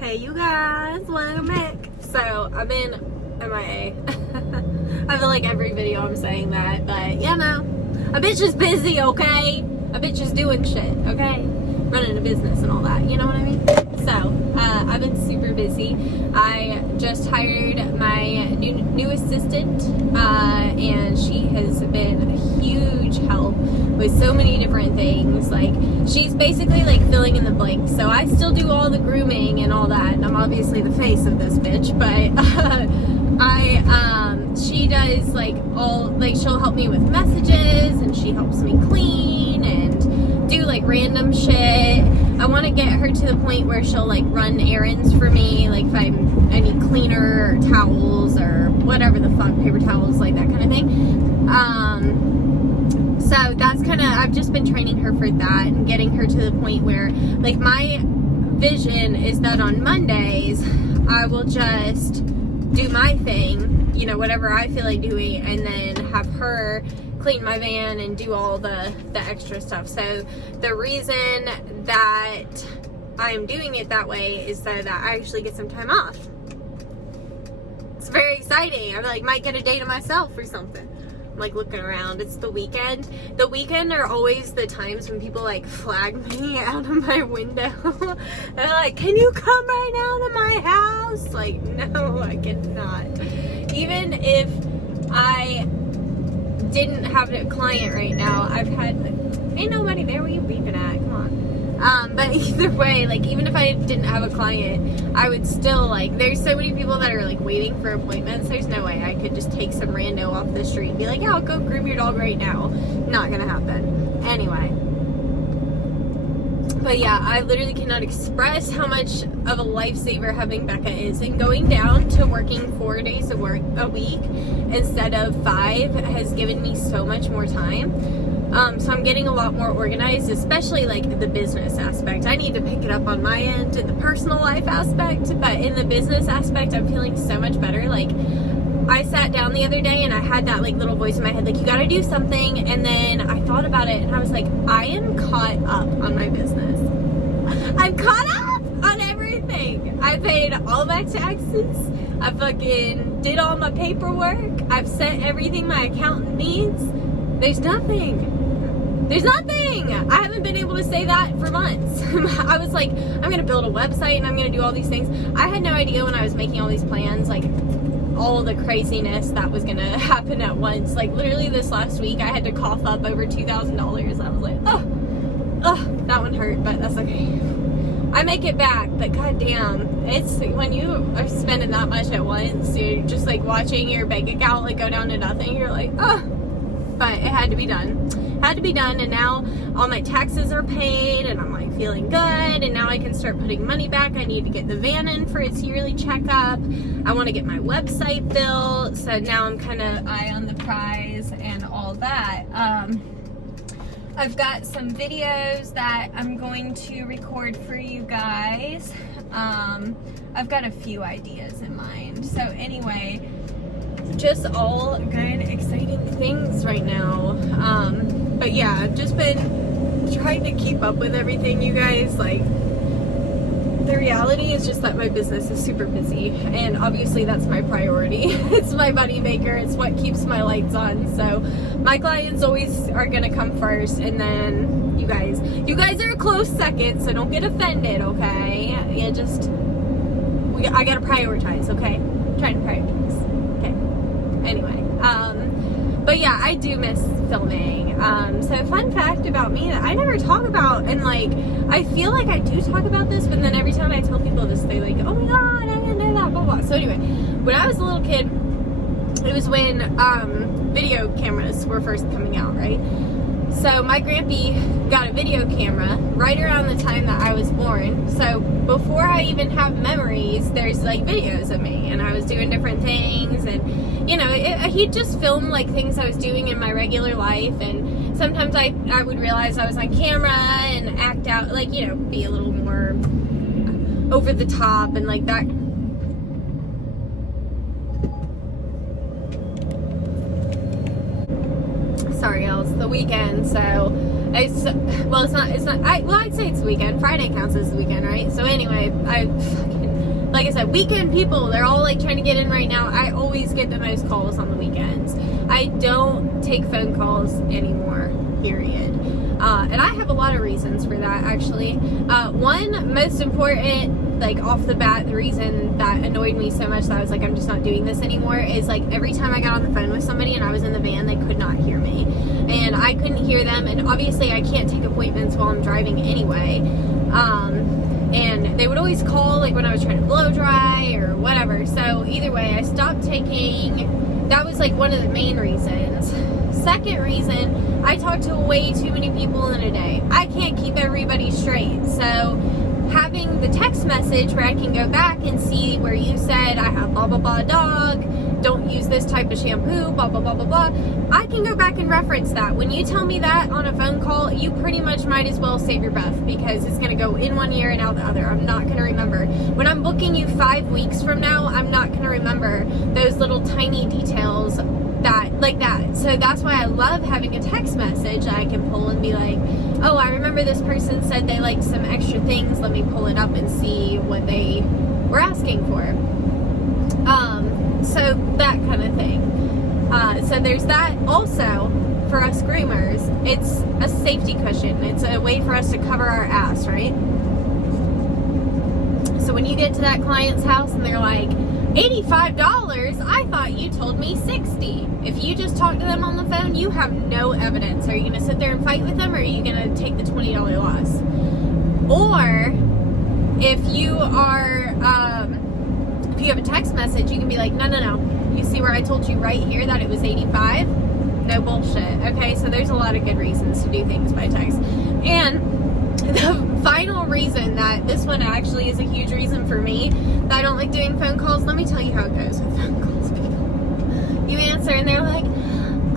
Hey you guys, welcome back. So I've been MIA. I feel like every video I'm saying that, but you know, a bitch is busy, okay? A bitch is doing shit, okay? Running a business and all that, you know what I mean? So I've been super busy. I just hired my new assistant, and she has been a huge help with so many different things. Like, she's basically like filling in the blanks. So I still do all the grooming and all that, and I'm obviously the face of this bitch, but she does like all, like, she'll help me with messages, and she helps me clean and do like random shit. I want to get her to the point where she'll like run errands for me, like if I need cleaner or towels or whatever the fuck, paper towels, like that kind of thing. So that's kind of, I've just been training her for that and getting her to the point where, like, my vision is that on Mondays I will just do my thing, you know, whatever I feel like doing, and then have her clean my van and do all the extra stuff. So the reason that I'm doing it that way is so that I actually get some time off. It's very exciting. I like might get a day to myself or something. I'm like looking around. It's the weekend. The weekend are always the times when people like flag me out of my window. They're like, "Can you come right now to my house?" Like, no, I cannot. Even if I didn't have a client right now, I've had, ain't nobody there. Where you beeping at? Come on. But either way, like, even if I didn't have a client, I would still, like, there's so many people that are like waiting for appointments. There's no way I could just take some rando off the street and be like, "Yeah, I'll go groom your dog right now." Not gonna happen. Anyway. But yeah, I literally cannot express how much of a lifesaver having Becca is, and going down to working 4 days a week instead of 5 has given me so much more time. So I'm getting a lot more organized, especially like the business aspect. I need to pick it up on my end in the personal life aspect, but in the business aspect, I'm feeling so much better. Like, I sat down the other day and I had that like little voice in my head, like, you gotta do something. And then I thought about it and I was like, I am caught up on my business. I'm caught up on everything. I paid all my taxes. I fucking did all my paperwork. I've sent everything my accountant needs. There's nothing. There's nothing. I haven't been able to say that for months. I was like, I'm going to build a website and I'm going to do all these things. I had no idea when I was making all these plans, like, all the craziness that was going to happen at once. Like, literally this last week, I had to cough up over $2,000. I was like, oh, that one hurt, but that's okay. I make it back, but goddamn, it's when you are spending that much at once, you're just like watching your bank account like go down to nothing. You're like, oh, but it had to be done. Had to be done, and now all my taxes are paid, and I'm like feeling good, and now I can start putting money back. I need to get the van in for its yearly checkup. I want to get my website built, so now I'm kind of eye on the prize and all that. I've got some videos that I'm going to record for you guys. I've got a few ideas in mind. So anyway, just all good, exciting things right now. But yeah, I've just been trying to keep up with everything, you guys. Like, the reality is just that my business is super busy, and obviously that's my priority. It's my money maker. It's what keeps my lights on. So my clients always are gonna come first, and then you guys are a close second, so don't get offended, okay? I gotta prioritize, okay? I'm trying to prioritize. Okay. Anyway, but yeah, I do miss filming. So fun fact about me that I never talk about, and like, I feel like I do talk about this, but then every time I tell people this, they like, "Oh my god, I didn't know that, blah blah." So anyway, when I was a little kid, it was when video cameras were first coming out, right? So my grampy got a video camera right around the time that I was born. So before I even have memories, there's like videos of me, and I was doing different things, and you know, he'd just film like things I was doing in my regular life, and sometimes I would realize I was on camera and act out, like, you know, be a little more over the top and like that. Sorry, y'all, it's the weekend, so it's not, I'd say it's the weekend. Friday counts as the weekend, right? So anyway, I fucking like I said, weekend people, they're all like trying to get in right now. I always get the most calls on the weekends. I don't take phone calls anymore, period. And I have a lot of reasons for that, actually. One, most important, like off the bat, the reason that annoyed me so much that I was like, I'm just not doing this anymore, is like every time I got on the phone with somebody and I was in the van, they could not hear me. And I couldn't hear them, and obviously I can't take appointments while I'm driving anyway. And they would always call like when I was trying to blow dry or whatever. So either way, I stopped taking. That was like one of the main reasons. Second reason, I talk to way too many people in a day. I can't keep everybody straight. So having the text message where I can go back and see where you said I have blah blah blah dog, don't use this type of shampoo, blah blah blah blah blah, I can go back and reference that. When you tell me that on a phone call, you pretty much might as well save your breath, because it's going to go in one ear and out the other. I'm not going to remember. When I'm booking you 5 weeks from now, I'm not going to remember those little tiny details like that. So that's why I love having a text message that I can pull and be like, oh, I remember this person said they liked some extra things, let me pull it up and see what they were asking for. So that kind of thing. So there's that. Also, for us groomers, it's a safety cushion. It's a way for us to cover our ass, right? So when you get to that client's house and they're like, $85? I thought you told me $60. If you just talk to them on the phone, you have no evidence. Are you going to sit there and fight with them, or are you going to take the $20 loss? Or if you are, if you have a text message, you can be like, no. You see where I told you right here that it was 85? No bullshit. Okay, so there's a lot of good reasons to do things by text. And the final reason that this one actually is a huge reason for me that I don't like doing phone calls, let me tell you how it goes with phone calls, people. You answer and they're like,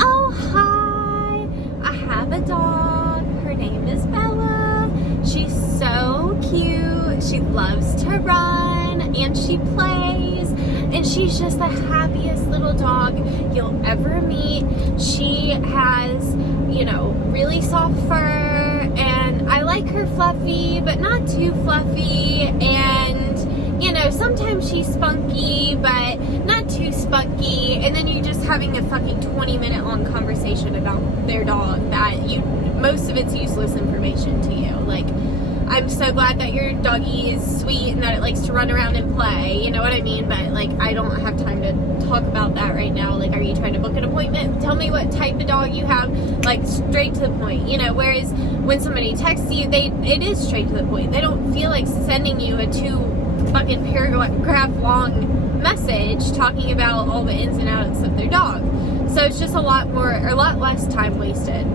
oh, hi, I have a dog. Her name is Bella. She's so cute. She loves to run and she plays. And she's just the happiest little dog you'll ever meet. She has, really soft fur, and I like her fluffy, but not too fluffy. And, sometimes she's spunky, but not too spunky. And then you're just having a fucking 20-minute long conversation about their dog that most of it's useless information to you. Like, I'm so glad that your doggy is sweet and that it likes to run around and play, you know what I mean? But, like, I don't have time to talk about that right now. Like, are you trying to book an appointment? Tell me what type of dog you have, like, straight to the point, whereas when somebody texts you, it is straight to the point. They don't feel like sending you a 2 fucking paragraph long message talking about all the ins and outs of their dog. So it's just a lot less time wasted.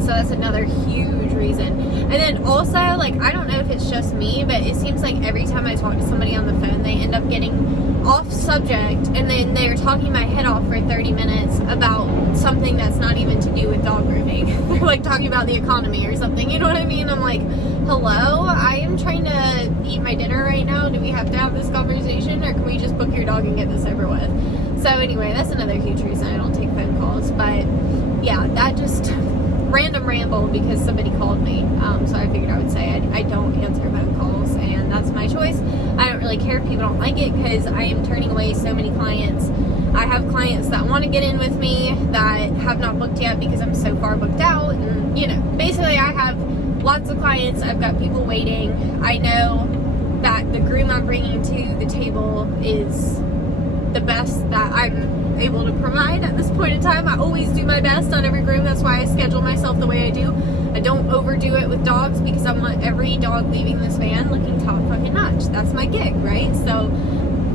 So that's another huge reason. And then also, like, I don't know if it's just me, but it seems like every time I talk to somebody on the phone, they end up getting off subject, and then they're talking my head off for 30 minutes about something that's not even to do with dog grooming. They're like talking about the economy or something, you know what I mean? I'm like, hello, I am trying to eat my dinner right now. Do we have to have this conversation, or can we just book your dog and get this over with? So anyway, that's another huge reason I don't take phone calls. But yeah, that just random ramble because somebody called me, so I figured I would say I don't answer phone calls, and that's my choice. I don't really care if people don't like it, because I am turning away so many clients. I have clients that want to get in with me that have not booked yet because I'm so far booked out, and basically I have lots of clients. I've got people waiting. I know that the groom I'm bringing to the table is the best that I'm able to provide at this point in time. I always do my best on every groom. That's why I schedule myself the way I do. I don't overdo it with dogs, because I want every dog leaving this van looking top fucking notch. That's my gig, right? So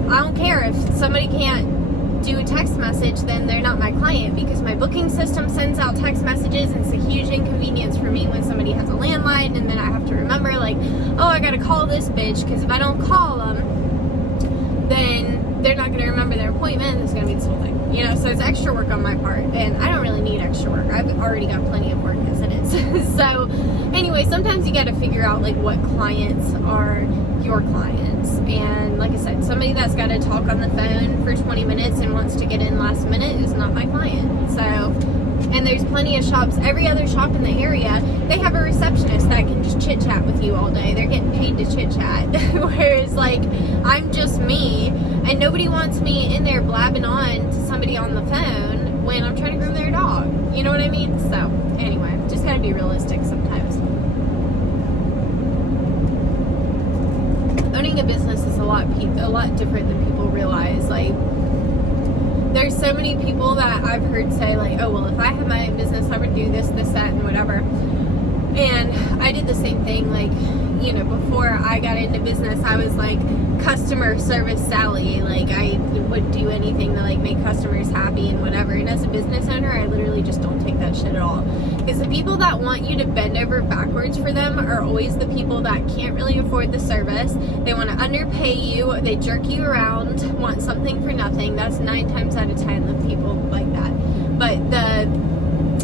I don't care if somebody can't do a text message, then they're not my client, because my booking system sends out text messages, and it's a huge inconvenience for me when somebody has a landline, and then I have to remember, like, oh, I gotta call this bitch, because if I don't call them, then they're not going to remember their appointment, and it's going to be this whole thing. So it's extra work on my part, and I don't really need extra work. I've already got plenty of work as it is. So anyway, sometimes you got to figure out, like, what clients are your clients. And like I said, somebody that's got to talk on the phone for 20 minutes and wants to get in last minute is not my client. So, and there's plenty of shops, every other shop in the area, they have a receptionist that can just chit chat with you all day. They're getting paid to chit chat. Whereas, like, I'm just me, and nobody wants me in there blabbing on to somebody on the phone when I'm trying to groom their dog. You know what I mean? So, anyway, just gotta be realistic sometimes. Owning a business is a lot different than people realize. Like, there's so many people that I've heard say, like, oh, well, if I had my own business, I would do this, that, and whatever. And I did the same thing. Like, you know, before I got into business, I was like customer service Sally. Like, I would do anything to like make customers happy and whatever. And as a business owner, I literally just don't take that shit at all. Because the people that want you to bend over backwards for them are always the people that can't really afford the service. They want to underpay you. They jerk you around, want something for nothing. That's 9 times out of 10 the people like that. But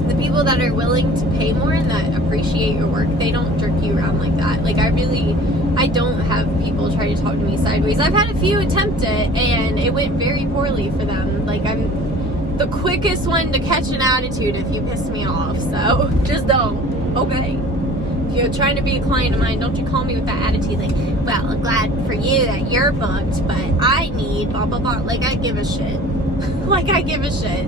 the people that are willing to pay more and that appreciate your work, they don't jerk you around like that. Like, I don't have people try to talk to me sideways. I've had a few attempt it, and it went very poorly for them. Like, I'm the quickest one to catch an attitude if you piss me off, so just don't. Okay. If you're trying to be a client of mine, don't you call me with that attitude, like, well, I'm glad for you that you're booked, but I need blah, blah, blah. Like, I give a shit. Like, I give a shit.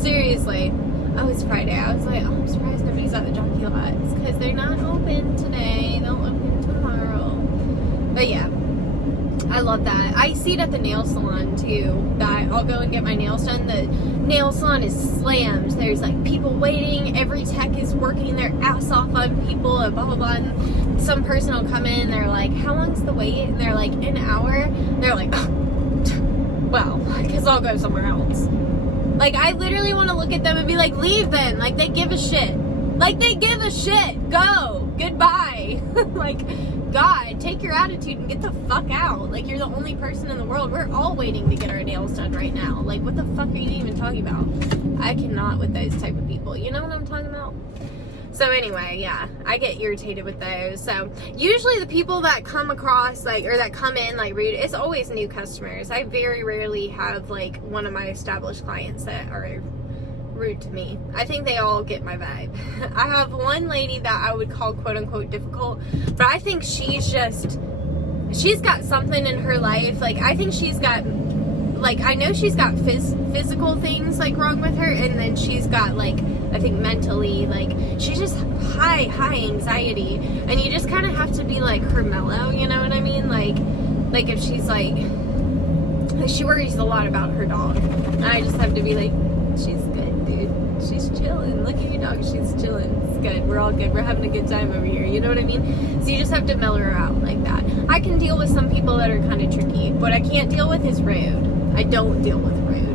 Seriously. Oh, it's Friday. I was like, oh, I'm surprised nobody's at the Jockey Lot. It's because they're not open today. They'll open tomorrow. But yeah, I love that. I see it at the nail salon too, that I'll go and get my nails done. The nail salon is slammed. There's like people waiting. Every tech is working their ass off on people and blah, blah, blah. And some person will come in and they're like, how long's the wait? And they're like, an hour. They're like, oh, well, because I'll go somewhere else. Like, I literally want to look at them and be like, leave then. Like, they give a shit. Like, they give a shit. Go. Goodbye. Like, God, take your attitude and get the fuck out. Like, you're the only person in the world. We're all waiting to get our nails done right now. Like, what the fuck are you even talking about? I cannot with those type of people. You know what I'm talking about? So anyway, yeah, I get irritated with those. So usually the people that come across, like, or that come in, like, rude, it's always new customers. I very rarely have, like, one of my established clients that are rude to me. I think they all get my vibe. I have one lady that I would call quote-unquote difficult, but I think she's got something in her life. Like, I think she's got, like, I know she's got physical things, like, wrong with her, and then she's got, like, I think mentally, like, she's just high anxiety, and you just kind of have to be, like, her mellow, you know what I mean? Like if she's, like, she worries a lot about her dog, and I just have to be like, she's good, dude, she's chilling, look at your dog, she's chilling, it's good, we're all good, we're having a good time over here, you know what I mean? So you just have to mellow her out like that. I can deal with some people that are kind of tricky. What I can't deal with is rude. I don't deal with rude.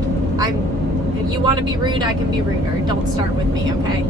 If you want to be rude, I can be ruder. Don't start with me, okay?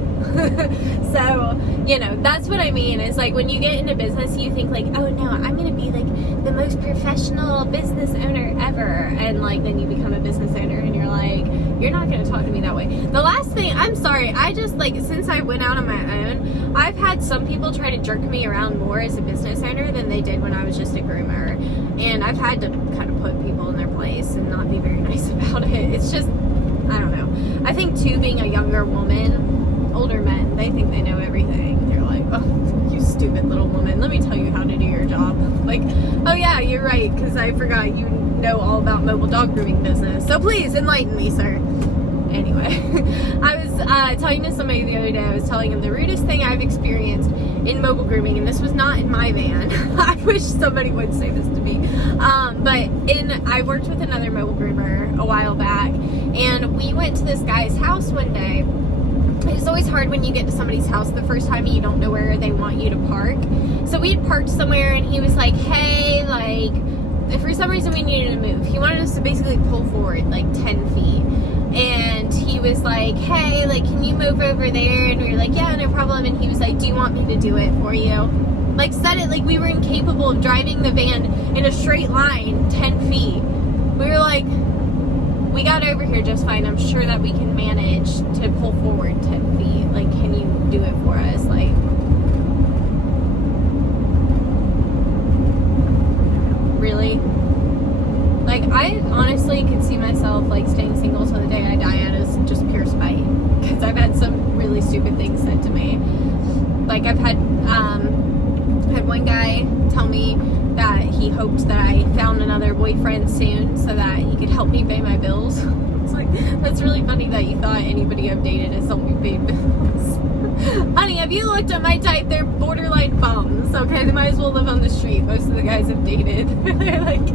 So, you know, that's what I mean. It's like when you get into business, you think like, oh no, I'm going to be like the most professional business owner ever. And like, then you become a business owner and you're like, you're not going to talk to me that way. The last thing, I'm sorry, I just like, since I went out on my own, I've had some people try to jerk me around more as a business owner than they did when I was just a groomer. And I've had to kind of put people in their place and not be very nice about it. It's just, I don't know. I think too, being a younger woman, older men, they think they know everything. They're like, oh, you stupid little woman, let me tell you how to do your job. Like, oh yeah, you're right, because I forgot you know all about mobile dog grooming business. So please enlighten me, sir. Anyway, I was talking to somebody the other day. I was telling him the rudest thing I've experienced in mobile grooming, and this was not in my van. I wish somebody would say this to me. I worked with another mobile groomer a while back, and we went to this guy's house one day. It's always hard when you get to somebody's house the first time and you don't know where they want you to park. So we had parked somewhere, and he was like, hey, like, if for some reason we needed to move. He wanted us to basically pull forward like 10 feet. And he was like, hey, like, can you move over there? And we were like, yeah, no problem. And he was like, do you want me to do it for you? Like, said it like we were incapable of driving the van in a straight line 10 feet. We were like, we got over here just fine. I'm sure that we can manage to pull forward 10 feet. Like, can you do it for us? Like, really? Like, I honestly could see myself, like, staying single till the day I die out as just pure spite. Because I've had some really stupid things said to me. Like, I've had one guy tell me that he hoped that I found another boyfriend soon so that he could help me pay my bills. It's like, that's really funny that you thought anybody I've dated has helped me pay bills. Honey, have you looked at my type? They're borderline bums, okay? They might as well live on the street. Most of the guys I've dated. They're like...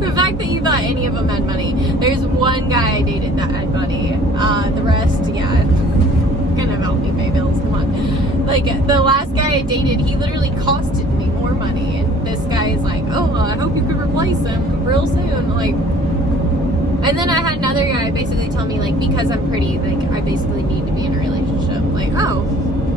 The fact that you thought any of them had money. There's one guy I dated that had money. The rest, yeah, gonna help me pay bills. Come on. Like, the last guy I dated, he literally costed me more money. And this guy is like, oh, I hope you can replace him real soon. Like, and then I had another guy basically tell me, like, because I'm pretty, like, I basically need to be in a relationship. Like, oh,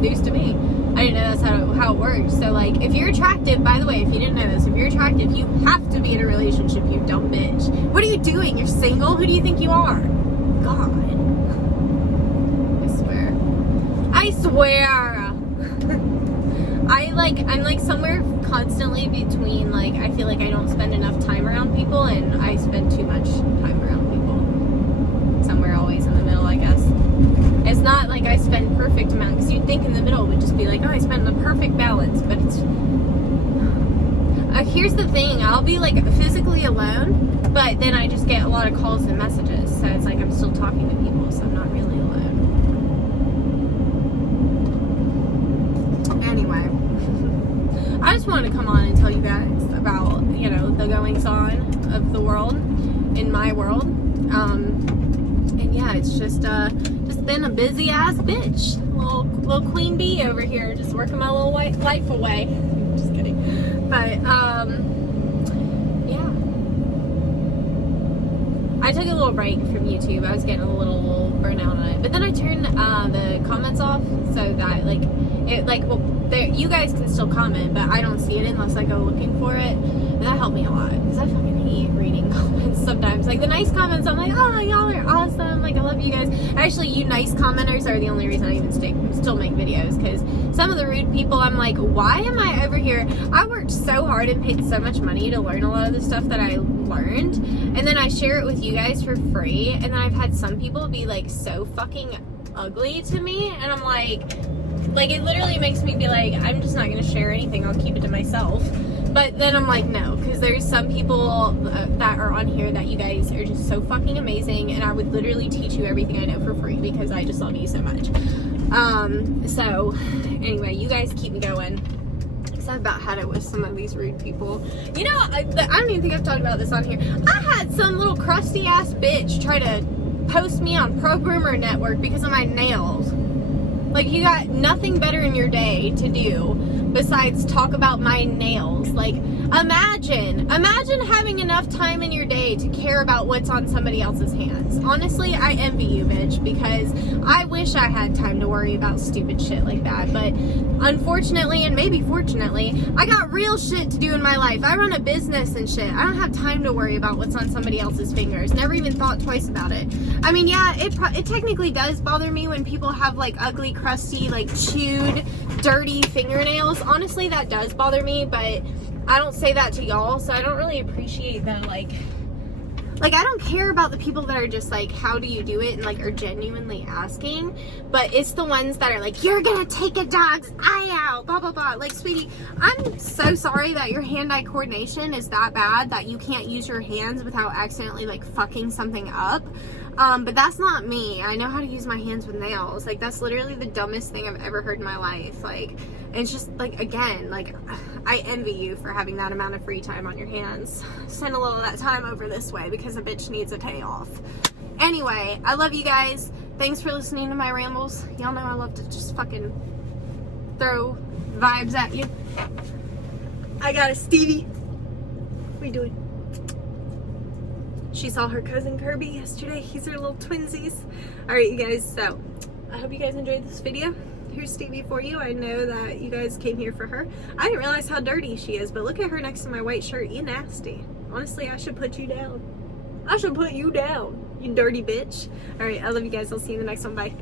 news to me. I didn't know that's how it works. So, like, if you're attractive, by the way, if you didn't know this, if you're attractive, you have to be in a relationship, you dumb bitch. What are you doing? You're single? Who do you think you are? God. I swear. I'm like somewhere constantly between, like, I feel like I don't spend enough time around people and I spend too much time around people. Somewhere always in the middle, I guess. It's not like I spend perfect amount, because you'd think in the middle would just be like, oh, I spend the perfect balance, but it's... here's the thing, I'll be like physically alone, but then I just get a lot of calls and messages, so it's like I'm still talking to people, so I'm not really alone. Anyway, I just wanted to come on and tell you guys about, you know, the goings on of the world, in my world. And yeah, it's just been a busy ass bitch. Little queen bee over here, just working my little life away. Just kidding. But, yeah. I took a little break from YouTube. I was getting a little burnt out on it. But then I turned the comments off so that, like, you guys can still comment, but I don't see it unless I go looking for it. And that helped me a lot, because I fucking hate reading comments sometimes. Like, the nice comments, I'm like, oh, y'all are awesome. Like, I love you guys. Actually, you nice commenters are the only reason I even still make videos, because some of the rude people, I'm like, why am I over here? I worked so hard and paid so much money to learn a lot of the stuff that I learned, and then I share it with you guys for free, and then I've had some people be, like, so fucking ugly to me, and I'm like, it literally makes me be like, I'm just not going to share anything. I'll keep it to myself. But then I'm like, no, because there's some people that are on here that you guys are just so fucking amazing, and I would literally teach you everything I know for free because I just love you so much. So anyway, you guys keep me going. Because I've about had it with some of these rude people. You know, I don't even think I've talked about this on here. I had some little crusty ass bitch try to post me on Pro Groomer Network because of my nails. Like, you got nothing better in your day to do besides talk about my nails. Like, imagine having enough time in your day to care about what's on somebody else's hands. Honestly, I envy you, bitch, because I wish I had time to worry about stupid shit like that. But unfortunately, and maybe fortunately, I got real shit to do in my life. I run a business and shit. I don't have time to worry about what's on somebody else's fingers. Never even thought twice about it. I mean, yeah, it technically does bother me when people have, like, ugly, crusty, like, chewed, dirty fingernails. Honestly, that does bother me, but I don't say that to y'all, so I don't really appreciate that, like, I don't care about the people that are just like, how do you do it, and, like, are genuinely asking, but it's the ones that are like, you're gonna take a dog's eye out, blah, blah, blah. Like, sweetie, I'm so sorry that your hand-eye coordination is that bad that you can't use your hands without accidentally, like, fucking something up. But that's not me. I know how to use my hands with nails. Like, that's literally the dumbest thing I've ever heard in my life. Like, it's just, like, again, like, I envy you for having that amount of free time on your hands. Send a little of that time over this way because a bitch needs a day off. Anyway, I love you guys. Thanks for listening to my rambles. Y'all know I love to just fucking throw vibes at you. I got a Stevie. What are you doing? She saw her cousin Kirby yesterday. He's her little twinsies. Alright, you guys, so I hope you guys enjoyed this video. Here's Stevie for you. I know that you guys came here for her. I didn't realize how dirty she is, but look at her next to my white shirt. You nasty. Honestly, I should put you down. I should put you down, you dirty bitch. Alright, I love you guys. I'll see you in the next one. Bye.